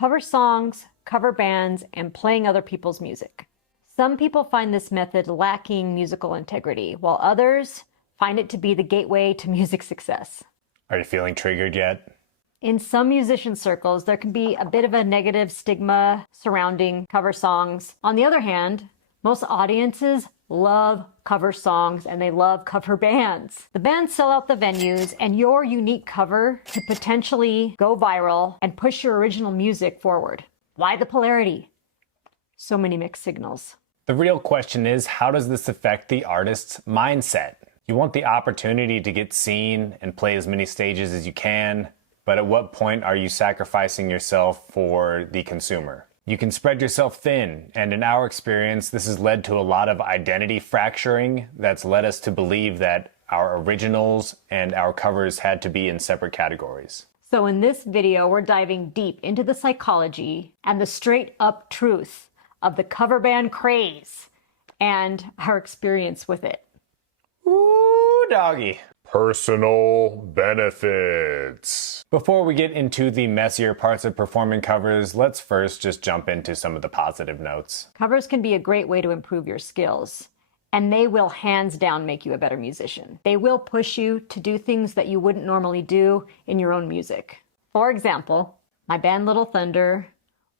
cover songs, cover bands, and playing other people's music. Some people find this method lacking musical integrity, while others find it to be the gateway to music success. Are you feeling triggered yet? In some musician circles, there can be a bit of a negative stigma surrounding cover songs. On the other hand, most audiences love cover songs and they love cover bands. The bands sell out the venues, and your unique cover could potentially go viral and push your original music forward. Why the polarity? So many mixed signals. The real question is, how does this affect the artist's mindset? You want the opportunity to get seen and play as many stages as you can, but at what point are you sacrificing yourself for the consumer? You can spread yourself thin, and in our experience, this has led to a lot of identity fracturing that's led us to believe that our originals and our covers had to be in separate categories. So in this video, we're diving deep into the psychology and the straight up truth of the cover band craze and our experience with it. Ooh, doggy. Personal benefits. Before we get into the messier parts of performing covers, let's first just jump into some of the positive notes. Covers can be a great way to improve your skills, and they will hands down make you a better musician. They will push you to do things that you wouldn't normally do in your own music. For example, my band Little Thunder,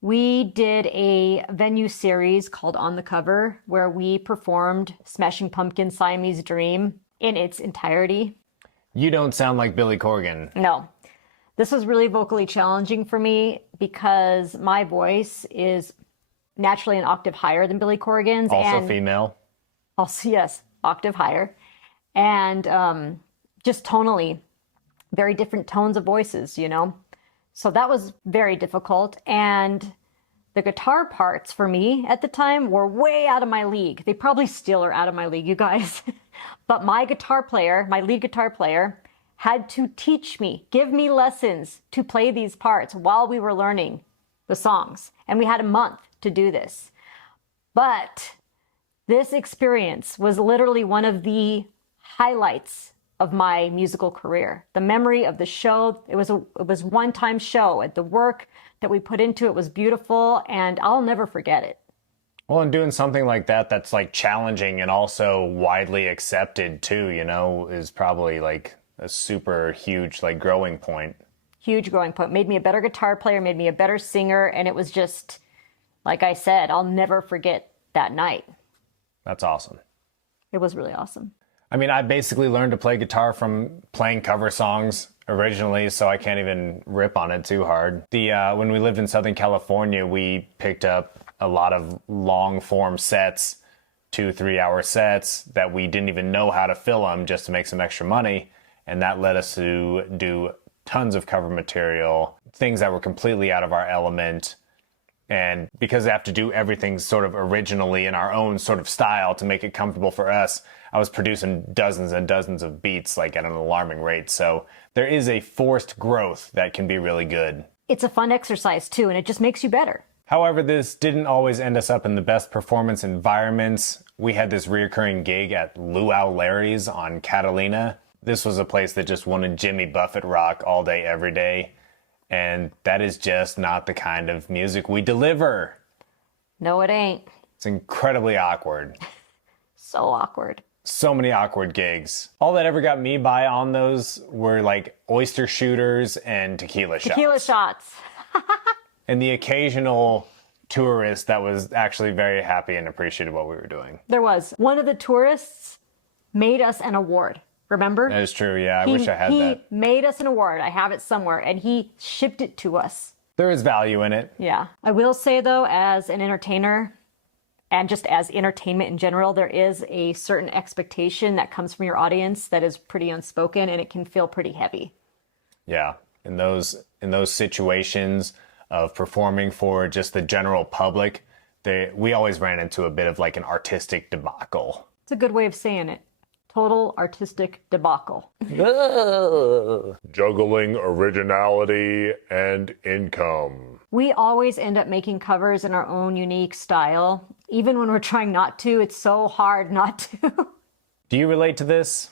we did a venue series called On the Cover where we performed Smashing Pumpkins' Siamese Dream in its entirety. You don't sound like Billy Corgan. No. This was really vocally challenging for me because my voice is naturally an octave higher than Billy Corgan's. Also female? Also, yes, octave higher. And just tonally, very different tones of voices, you know? So that was very difficult. And the guitar parts for me at the time were way out of my league. They probably still are out of my league, you guys. But my guitar player, my lead guitar player, had to teach me, give me lessons to play these parts while we were learning the songs. And we had a month to do this. But this experience was literally one of the highlights of my musical career. The memory of the show, it was one-time show. The work that we put into it was beautiful, and I'll never forget it. Well, and doing something like that that's like challenging and also widely accepted too, you know, is probably like a super huge like growing point. Huge growing point. Made me a better guitar player, made me a better singer, and it was just, like I said, I'll never forget that night. That's awesome. It was really awesome. I mean, I basically learned to play guitar from playing cover songs originally, so I can't even rip on it too hard. When we lived in Southern California, we picked up a lot of long form sets, 2-3 hour sets that we didn't even know how to fill them just to make some extra money. And that led us to do tons of cover material, things that were completely out of our element. And because I have to do everything sort of originally in our own sort of style to make it comfortable for us, I was producing dozens and dozens of beats like at an alarming rate. So there is a forced growth that can be really good. It's a fun exercise too, and it just makes you better. However, this didn't always end us up in the best performance environments. We had this reoccurring gig at Luau Larry's on Catalina. This was a place that just wanted Jimmy Buffett rock all day, every day. And that is just not the kind of music we deliver. No, it ain't. It's incredibly awkward. So awkward. So many awkward gigs. All that ever got me by on those were like oyster shooters and tequila shots. Tequila shots. And the occasional tourist that was actually very happy and appreciated what we were doing. There was. One of the tourists made us an award. Remember? That is true, yeah. I wish I had that. He made us an award. I have it somewhere, and he shipped it to us. There is value in it. Yeah. I will say, though, as an entertainer, and just as entertainment in general, there is a certain expectation that comes from your audience that is pretty unspoken, and it can feel pretty heavy. Yeah. In those situations of performing for just the general public, we always ran into a bit of like an artistic debacle. It's a good way of saying it. Total artistic debacle. Juggling originality and income. We always end up making covers in our own unique style. Even when we're trying not to, it's so hard not to. Do you relate to this?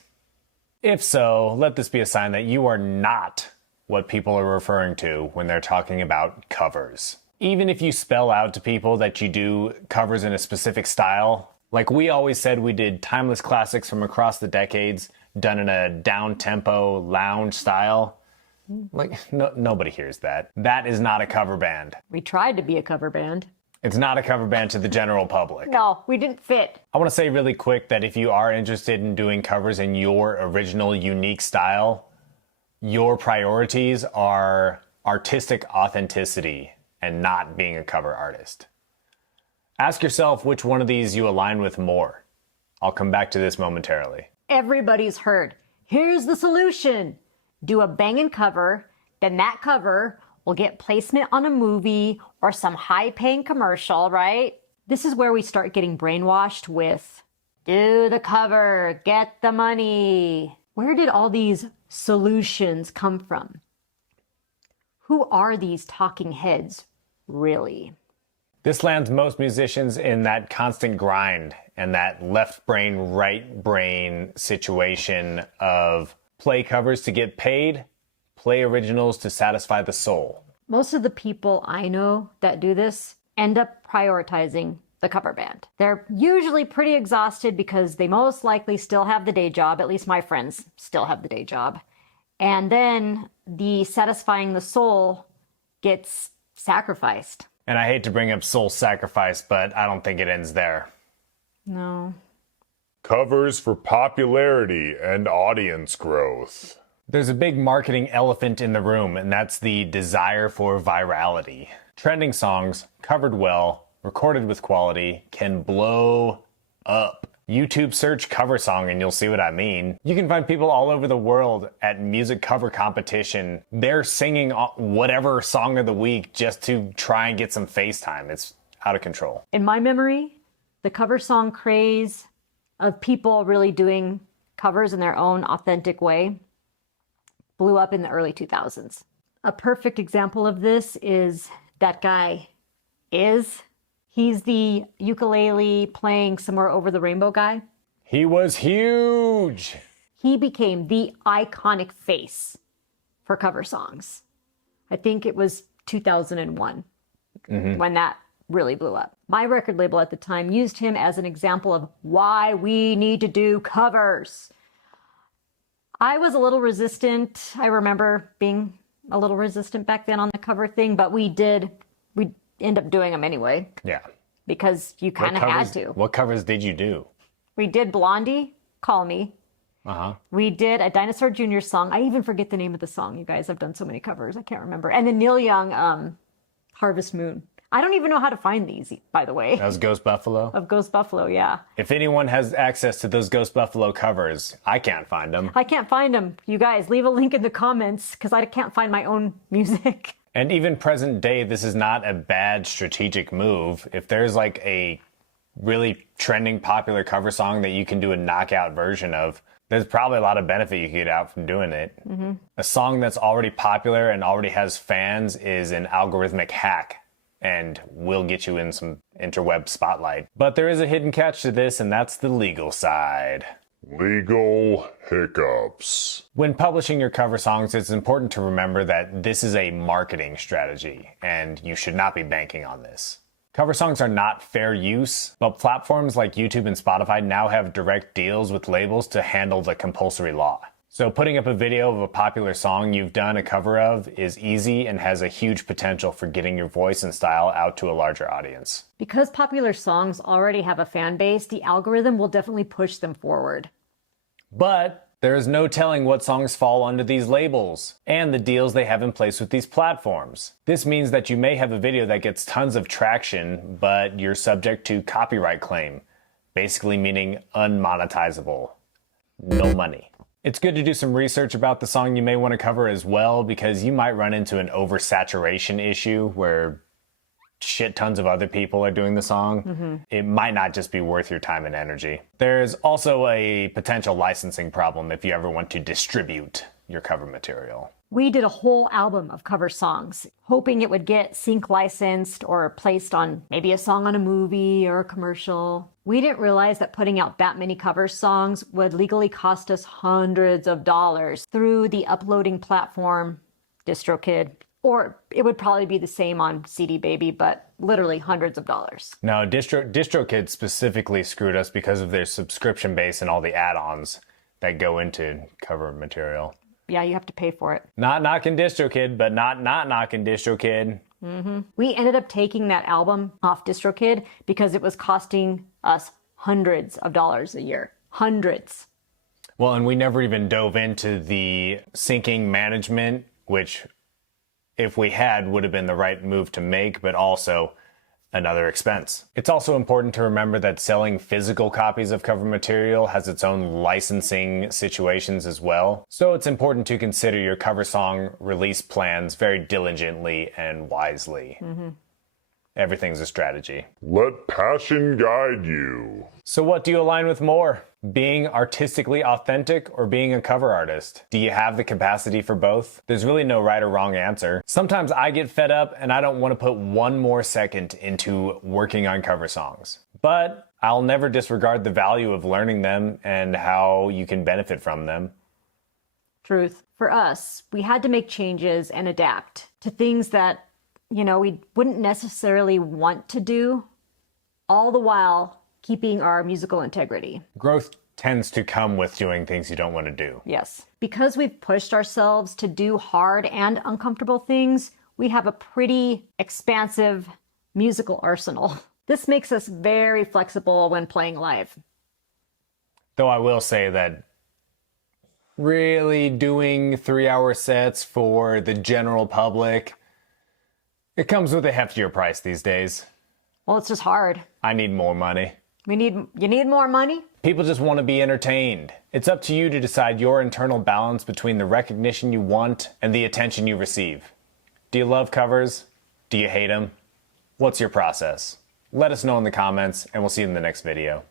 If so, let this be a sign that you are not what people are referring to when they're talking about covers. Even if you spell out to people that you do covers in a specific style, like we always said we did timeless classics from across the decades done in a down-tempo lounge style, like nobody hears that. That is not a cover band. We tried to be a cover band. It's not a cover band to the general public. No, we didn't fit. I want to say really quick that if you are interested in doing covers in your original, unique style, your priorities are artistic authenticity and not being a cover artist. Ask yourself which one of these you align with more. I'll come back to this momentarily. Everybody's heard. Here's the solution. Do a banging cover, then that cover will get placement on a movie or some high-paying commercial, right? This is where we start getting brainwashed with, do the cover, get the money. Where did all these solutions come from? Who are these talking heads, really? This lands most musicians in that constant grind and that left brain, right brain situation of play covers to get paid, play originals to satisfy the soul. Most of the people I know that do this end up prioritizing the cover band. They're usually pretty exhausted because they most likely still have the day job. At least my friends still have the day job. And then the satisfying the soul gets sacrificed. And I hate to bring up soul sacrifice, but I don't think it ends there. No. Covers for popularity and audience growth. There's a big marketing elephant in the room, and that's the desire for virality. Trending songs, covered well, recorded with quality, can blow up. YouTube search cover song and you'll see what I mean. You can find people all over the world at music cover competition. They're singing whatever song of the week just to try and get some face time. It's out of control. In my memory, the cover song craze of people really doing covers in their own authentic way blew up in the early 2000s. A perfect example of this is that guy, He's the ukulele playing Somewhere Over the Rainbow guy. He was huge. He became the iconic face for cover songs. I think it was 2001 when that really blew up. My record label at the time used him as an example of why we need to do covers. I was a little resistant. I remember being a little resistant back then on the cover thing, but we end up doing them anyway. Yeah. Because you kind of had to. What covers did you do? We did Blondie, Call Me. Uh-huh. We did a Dinosaur Jr. song. I even forget the name of the song, you guys. I've done so many covers. I can't remember. And then Neil Young, Harvest Moon. I don't even know how to find these, by the way. That was Ghost Buffalo? Of Ghost Buffalo, yeah. If anyone has access to those Ghost Buffalo covers, I can't find them. I can't find them. You guys, leave a link in the comments because I can't find my own music. And even present day, this is not a bad strategic move. If there's like a really trending popular cover song that you can do a knockout version of, there's probably a lot of benefit you can get out from doing it. Mm-hmm. A song that's already popular and already has fans is an algorithmic hack and will get you in some interweb spotlight. But there is a hidden catch to this, and that's the legal side. Legal hiccups. When publishing your cover songs, it's important to remember that this is a marketing strategy, and you should not be banking on this. Cover songs are not fair use, but platforms like YouTube and Spotify now have direct deals with labels to handle the compulsory law. So putting up a video of a popular song you've done a cover of is easy and has a huge potential for getting your voice and style out to a larger audience. Because popular songs already have a fan base, the algorithm will definitely push them forward. But there is no telling what songs fall under these labels and the deals they have in place with these platforms. This means that you may have a video that gets tons of traction, but you're subject to copyright claim, basically meaning unmonetizable. No money. It's good to do some research about the song you may want to cover as well, because you might run into an oversaturation issue where shit tons of other people are doing the song. Mm-hmm. It might not just be worth your time and energy. There's also a potential licensing problem if you ever want to distribute your cover material. We did a whole album of cover songs, hoping it would get sync licensed or placed on maybe a song on a movie or a commercial. We didn't realize that putting out that many cover songs would legally cost us hundreds of dollars through the uploading platform DistroKid, or it would probably be the same on CD Baby, but literally hundreds of dollars. No, DistroKid specifically screwed us because of their subscription base and all the add-ons that go into cover material. Yeah, you have to pay for it. Not knocking DistroKid, but not knocking DistroKid. We ended up taking that album off DistroKid because it was costing us hundreds of dollars a year. Hundreds. Well, and we never even dove into the syncing management, which if we had would have been the right move to make, but also another expense. It's also important to remember that selling physical copies of cover material has its own licensing situations as well. So it's important to consider your cover song release plans very diligently and wisely. Everything's a strategy. Let passion guide you. So what do you align with more? Being artistically authentic or being a cover artist? Do you have the capacity for both? There's really no right or wrong answer. Sometimes I get fed up and I don't want to put one more second into working on cover songs. But I'll never disregard the value of learning them and how you can benefit from them. Truth. For us, we had to make changes and adapt to things that, we wouldn't necessarily want to do, all the while keeping our musical integrity. Growth tends to come with doing things you don't want to do. Yes. Because we've pushed ourselves to do hard and uncomfortable things, we have a pretty expansive musical arsenal. This makes us very flexible when playing live. Though I will say that really doing 3-hour sets for the general public, it comes with a heftier price these days. Well, it's just hard. I need more money. You need more money? People just want to be entertained. It's up to you to decide your internal balance between the recognition you want and the attention you receive. Do you love covers? Do you hate them? What's your process? Let us know in the comments, and we'll see you in the next video.